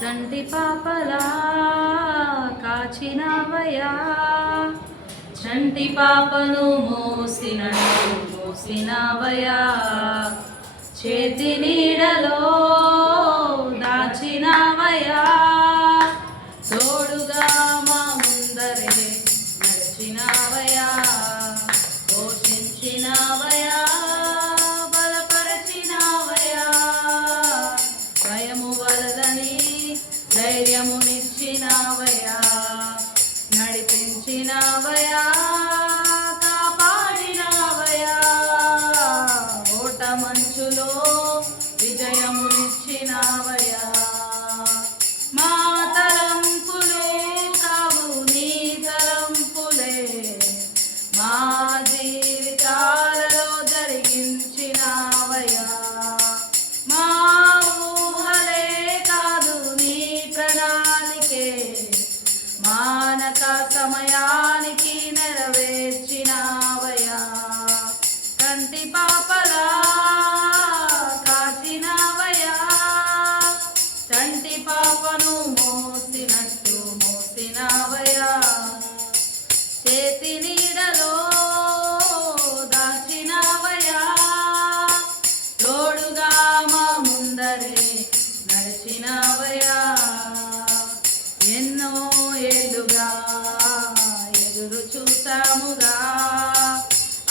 కంటి పాపలా కాచినవయా, చంటి పాపను మోసినవయా, చేతి నీడలో దాచినవయా, తోడుగా మా ముందరే నడిచినవయా, పోషించినవయా, బలపరచినవయా, భయము వలదని ధైర్యమునిచ్చినవయా, నడిపించినవయా, కాపాడినవయా, ఓట మంచులో విజయమునిచ్చినవయా, మా తలంపులే కావు నీ తలంపులే, మా జీవితాలలో జరిగించినవయా, మా ఊహలే కాదు నీ ప్రణాళికే, మానక సమయానికి నెరవేర్చినవయా, కంటి పాపలా కాచినవయా, చంటి పాపను మోసినవయా, చేతి నీడలో దాచినవయా, తోడుగా మా ముందరే నడిచినవయా, ఎన్నో ఏళ్ళుగా ఎదురు చూసాముగా,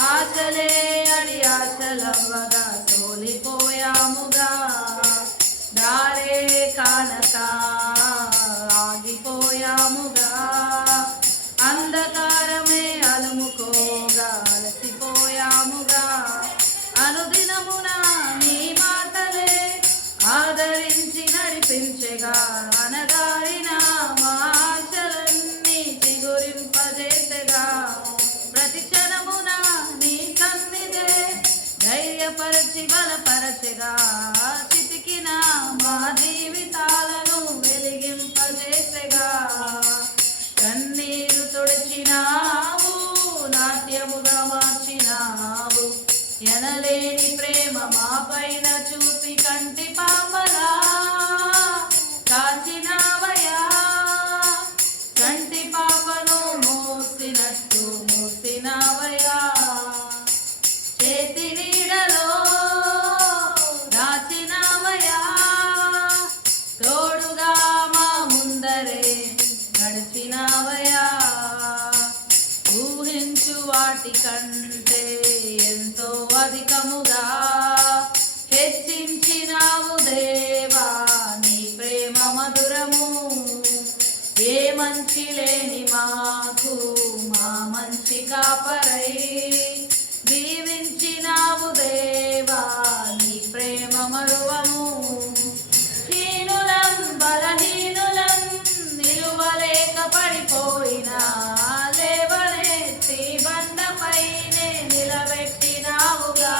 ఆశలే అడి ఆశలవ్వగా తోలిపోయాముగా, దారే కానక ఆగిపోయాముగా, అంధకారమే అలుముకోగా అలసిపోయాముగా, అనుదినమున నీ మాటలే ఆదరించి నడిపించెగా, అనగారిన మా ఆశలన్నీ చిగురింపజేసెగా, ప్రతి క్షణమున నీ సన్నిధే ధైర్యపరచి బలపరచెగా, చితికిన మా జీవితాలను వెలిగింపజేసెగా, కన్నీరు తుడిచినావు, నాట్యముగా మార్చినావు, ఎనలేని ప్రేమ మా పైన చూపి కంటి పాపలా కాచినవయా, కంటి పాపను మోసినవయా, చేతి నీడలో దాచినవయా, తోడుగా మా ముందరే నడిచినవయా, ఊహించు వాటి కంటే ఎంతో అధికముగా హెచ్చించినావు దేవా, నీ ప్రేమ మధురము, ఏ మంచి లేని మాకు మా మంచి కాపరై దీవించినావు దేవా, నీ ప్రేమ మరువము, హీనులం బలహీనులం నిలువలేక పడిపోయినా లేవనెత్తి బండపైనే నిలబెట్టినావుగా,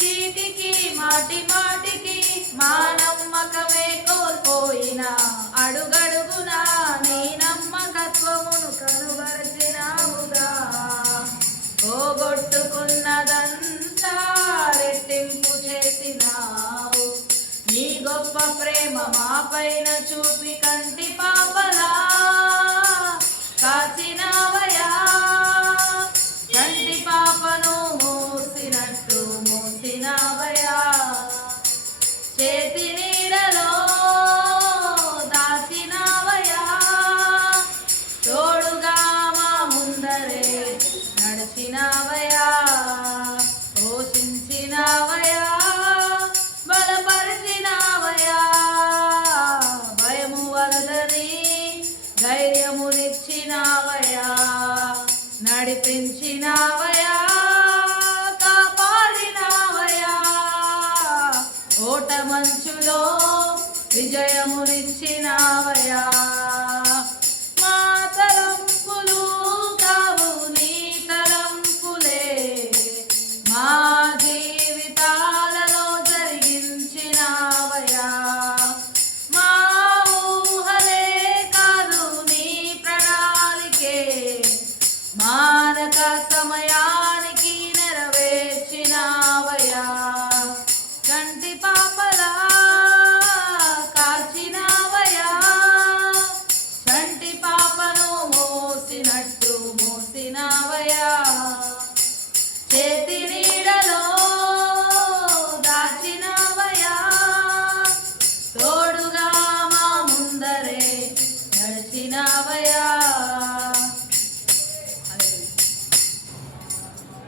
చీటికి మాటి మాటికి మా నమ్మకమే కోల్పోయినా అడుగడుగునా నీ నమ్మకత్వమును కనుబరచినావుగా, పోగొట్టుకున్నదంతా రెట్టింపు చేసినావు, నీ గొప్ప ప్రేమ మా పైన చూపి కంటి పాపలా కాచినవయా, కంటి పాపను మోసినవయా, చేతి నీడలో దాచినవయా, తోడుగా మా ముందరే నడిచినవయా, పోషించినవయా, బలపరిచినవయా, భయము వలదని ధైర్యమునిచ్చినవయా, నడిపించినవయా, కాపాడినవయా, ఓట మంచులో విజయమునిచ్చినవయా, మా తలంపులు కావు నీ తలంపులే, మా జీవితాలలో జరిగించినవయా, మా ఊహలే కాదు నీ ప్రణాళికే, మానక సమయానికి నెరవేర్చినవయా, కంటి పాపలా కాచినా వచ్చినావయా